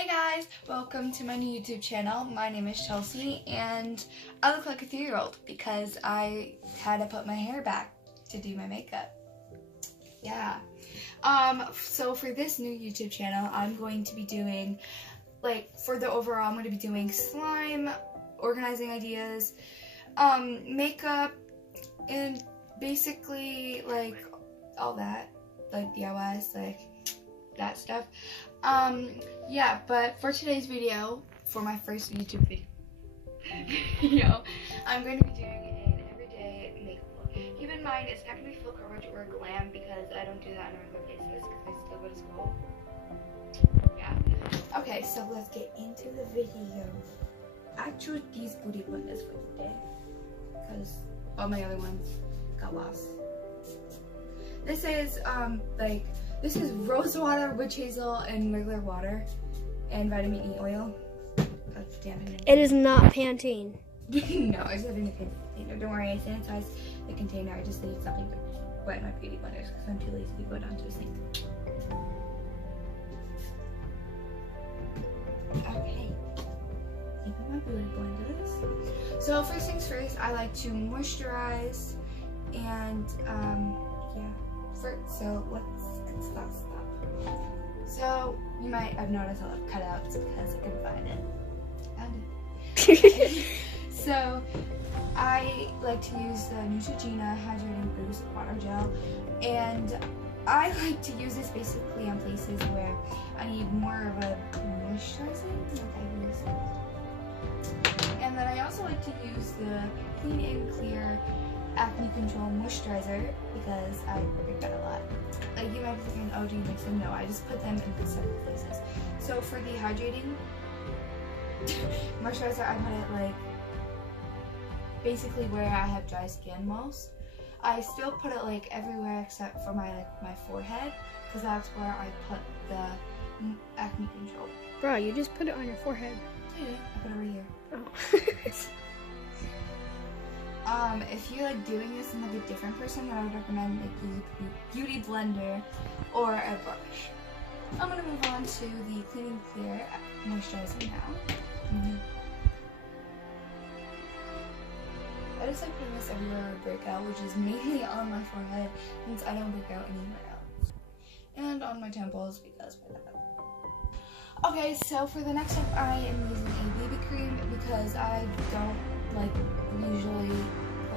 Hey guys, welcome to my new YouTube channel. My name is Chelsea and I look like a 3-year-old because I had to put my hair back to do my makeup. Yeah. So for this new YouTube channel, I'm going to be doing, for the overall, I'm going to be doing slime, organizing ideas, makeup, and basically, all that, DIYs, that stuff. Yeah, but for today's video, for my first YouTube video, I'm going to be doing an everyday makeup look. Keep in mind, it's not going to be full coverage or glam because I don't do that on a regular basis because I still go to school. Yeah. Okay, so let's get into the video. I chose these booty blenders for today because all my other ones got lost. This is, this is rose water, witch hazel, and regular water, and vitamin E oil. That's damn it. It is not Pantene. No, I just have it in the container. Don't worry, I sanitized the container. I just need something to wet my beauty blenders because I'm too lazy to go down to the sink. Okay. Think of my beauty blenders. So first things first, I like to moisturize and yeah. So let's get started. So you might have noticed a lot of cutouts because I couldn't find it. Found it. Okay. So I like to use the Neutrogena Hydrating Boost Water Gel, and I like to use this basically on places where I need more of a moisturizing, and then I also like to use the Clean and Clear Acne Control Moisturizer because I break that a lot. You might be thinking, oh, do you mix them? No, I just put them in separate places. So for the hydrating moisturizer, I put it basically where I have dry skin most. I still put it everywhere except for my forehead because that's where I put the acne control. Bro, you just put it on your forehead. I did. I put it right here. Oh. If you like doing this in a different person, I would recommend using a beauty blender or a brush. I'm gonna move on to the Clean and Clear moisturizer now. I just like putting this everywhere I break out, which is mainly on my forehead since I don't break out anywhere else, and on my temples because why not? Okay, so for the next step, I am using a BB cream because I don't usually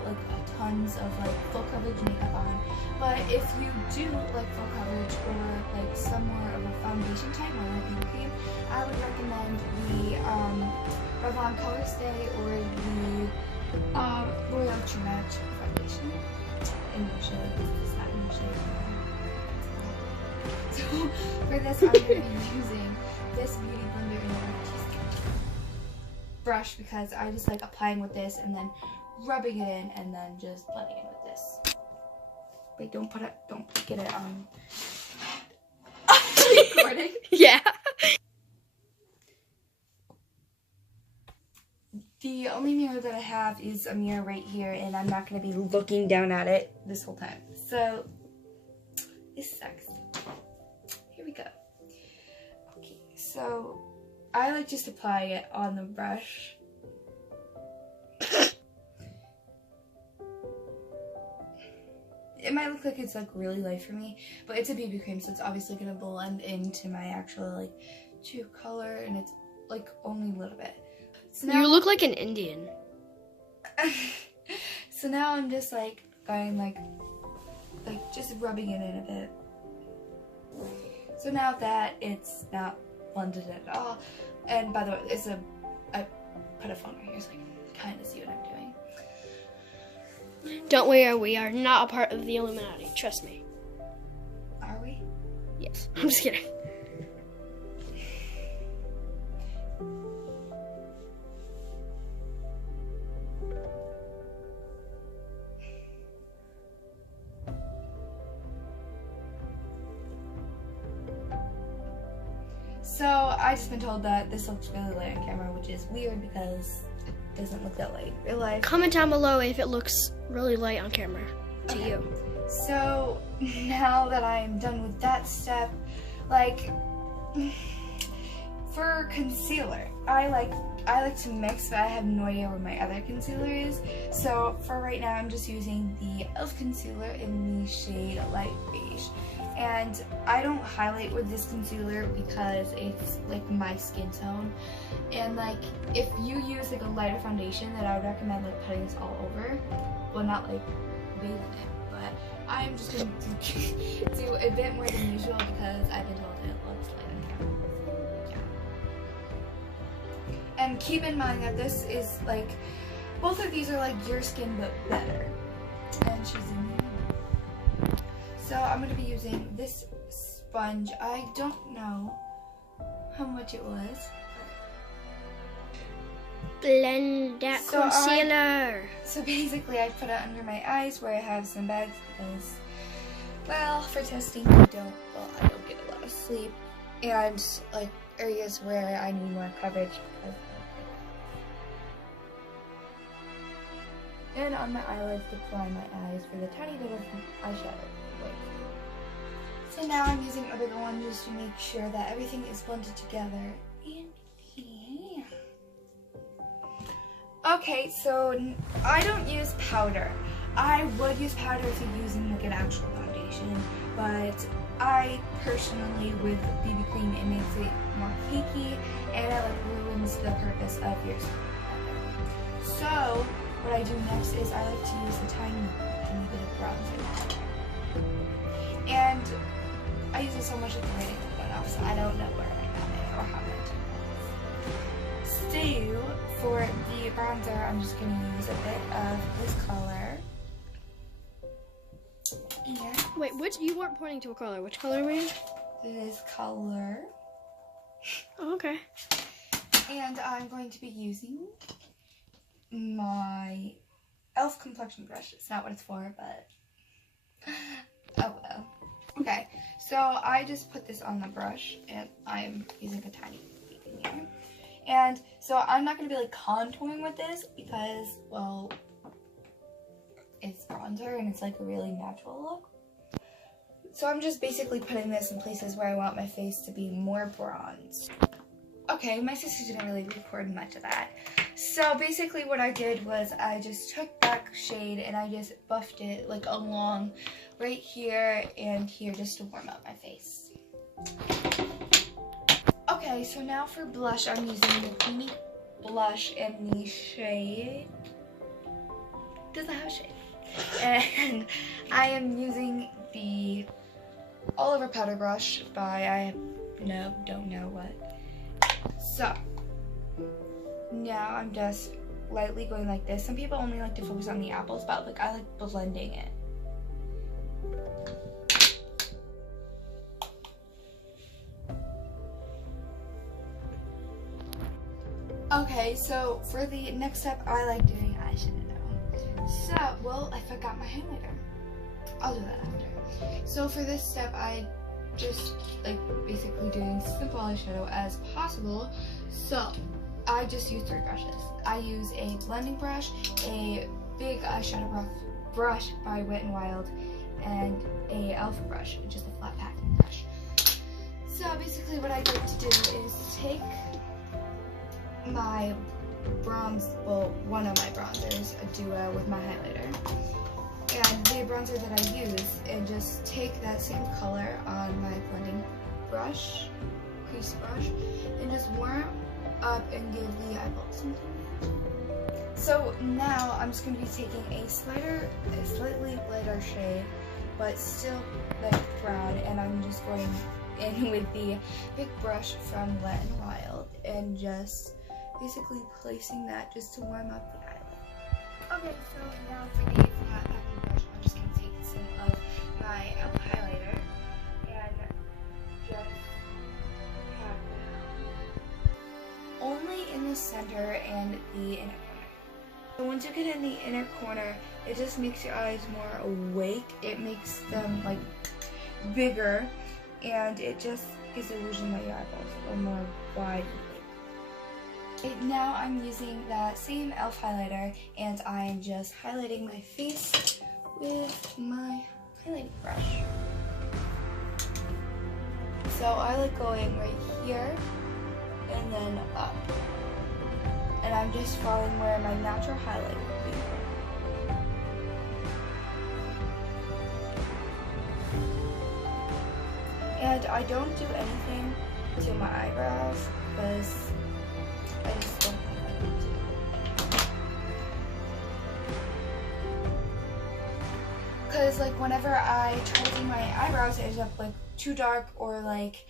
put tons of full coverage makeup on, but if you do like full coverage or some more of a foundation type or a BB cream, I would recommend the Revlon Color Stay or the L'Oreal True Match foundation in your shade. It's not in your shade. So for this, I'm going to be using this beauty blender in a brush because I just like applying with this and then rubbing it in and then just blending it with this. Wait, don't get it on recording. Yeah. The only mirror that I have is a mirror right here, and I'm not going to be looking down at it this whole time. So this sucks. Here we go. Okay, so I just apply it on the brush. It might look like it's really light for me, but it's a BB cream, so it's obviously gonna blend into my actual true color, and it's only a little bit. So now, you look like an Indian. So now I'm just going just rubbing it in a bit. So now that it's not blended at all, and by the way, I put a phone right here so I can kind of see what I'm doing. Don't worry, we are not a part of the Illuminati. Trust me. Are we? Yes. I'm just kidding. So I just been told that this looks really light on camera, which is weird because it doesn't look that light in real life. Comment down below if it looks really light on camera to you. So now that I'm done with that step, for concealer, I like to mix, but I have no idea where my other concealer is. So for right now, I'm just using the e.l.f. concealer in the shade Light Beige. And I don't highlight with this concealer because it's like my skin tone. And like if you use like a lighter foundation, then I would recommend like putting this all over. Well, not like bathing it, but I'm just going to do a bit more than usual because I've been told it looks light on camera. And keep in mind that this is like, both of these are like your skin but better. And she's in here. So I'm going to be using this sponge. I don't know how much it was. Blend that concealer. So basically I put it under my eyes where I have some bags because, well, for testing I don't get a lot of sleep. And like areas where I need more coverage. And on my eyelids to prime my eyes for the tiny bit of eyeshadow. So now I'm using a bigger one just to make sure that everything is blended together. And yeah. Okay, so I don't use powder. I would use powder if you're using like an actual foundation, but I personally, with BB cream, it makes it more cakey and it like ruins the purpose of your powder. So what I do next is I like to use a tiny bit of bronzer. And I use it so much that the writing went off, so I don't know where I got it or how much it is. Still, for the bronzer, I'm just going to use a bit of this color. And wait, which, you weren't pointing to a color. Which color were you? this color. Oh, okay. And I'm going to be using my e.l.f. complexion brush. It's not what it's for, but oh well. Okay, so I just put this on the brush, and I'm using a tiny bit in here. And so I'm not going to be like contouring with this because, well, it's bronzer and it's like a really natural look. So I'm just basically putting this in places where I want my face to be more bronzed. Okay, my sister didn't really record much of that. So basically what I did was I just took that shade and I just buffed it like along right here and here just to warm up my face. Okay, so now for blush, I'm using the Creamy blush in the shade. Does it have a shade? And I am using the all over powder brush by don't know what. So now I'm just lightly going like this. Some people only like to focus on the apples, but like I like blending it. Okay, so for the next step, I like doing eyeshadow. So, well, I forgot my highlighter. I'll do that after. So for this step, I just like basically doing simple eyeshadow as possible. So I just use 3 brushes. I use a blending brush, a big eyeshadow brush by Wet n Wild, and a e.l.f. brush, just a flat packing brush. So basically what I like to do is take my bronze, well, one of my bronzers, a duo with my highlighter, and the bronzer that I use, and just take that same color on my blending brush, crease brush, and just warm up and give the eyeballs some tone. So now I'm just going to be taking a slightly lighter shade, but still like brown, and I'm just going in with the big brush from Wet n Wild and just basically placing that just to warm up the eyelid. Okay, so now for the flat packing brush, I'm just going to take some of my highlighter and just pat down only in the center and the inner corner. So once you get in the inner corner, it just makes your eyes more awake. It makes them like bigger, and it just gives the illusion that your eyeballs are more wide. Now I'm using that same e.l.f. highlighter, and I'm just highlighting my face with my highlighting brush. So I like going right here up. And I'm just following where my natural highlight would be. And I don't do anything to my eyebrows because I just don't think I need to. Because like whenever I try to do my eyebrows, it ends up like too dark, or like,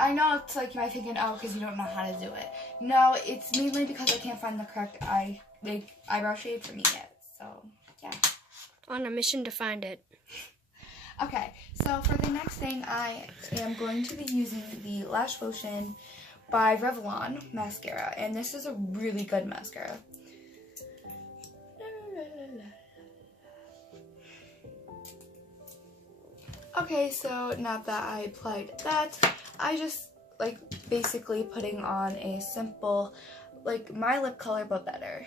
I know it's like you might thinking, oh, because you don't know how to do it. No, it's mainly because I can't find the correct eyebrow shape for me yet. So yeah. On a mission to find it. Okay, so for the next thing, I am going to be using the Lash Lotion by Revlon mascara, and this is a really good mascara. Okay, so now that I applied that, I just like basically putting on a simple, like my lip color but better.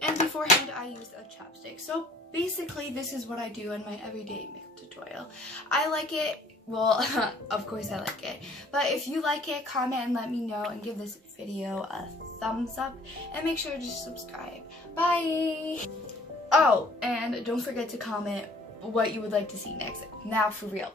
And beforehand, I used a chapstick. So basically, this is what I do in my everyday makeup tutorial. I like it. Well, of course I like it. But if you like it, comment and let me know, and give this video a thumbs up. And make sure to subscribe. Bye! Oh, and don't forget to comment what you would like to see next. Now for real.